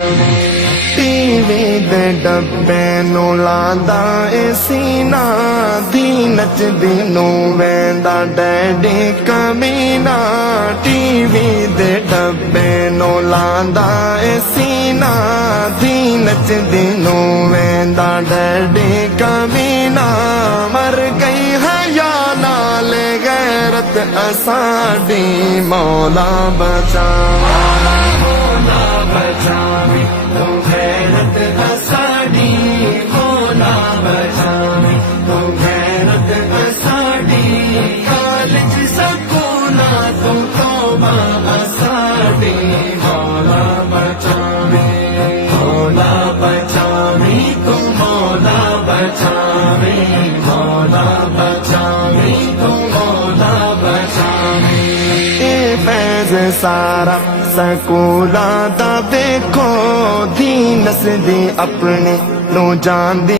TV दे डब्बे नू लांदा ए सीना धी नचदी नू वेंदा डैडी कमीना। टीवी दे डब्बे नू लांदा ए सीना धी नचदी नू वेंदा डैडी कमीना। मर गई हया नाल गैरत असाडी मौला बचा मौला बचावे तो गैरत असाडी मौला बचावे तो गैरत असाडी। कालज सकूना तो तौबा असाडी मौला बचावे मौला बचावे तो मौला बचावे मौला बचावे तो मौला बचावे। ए फैज़ सारा सकूला दा देखो धी नसदी अपने नू जान दी।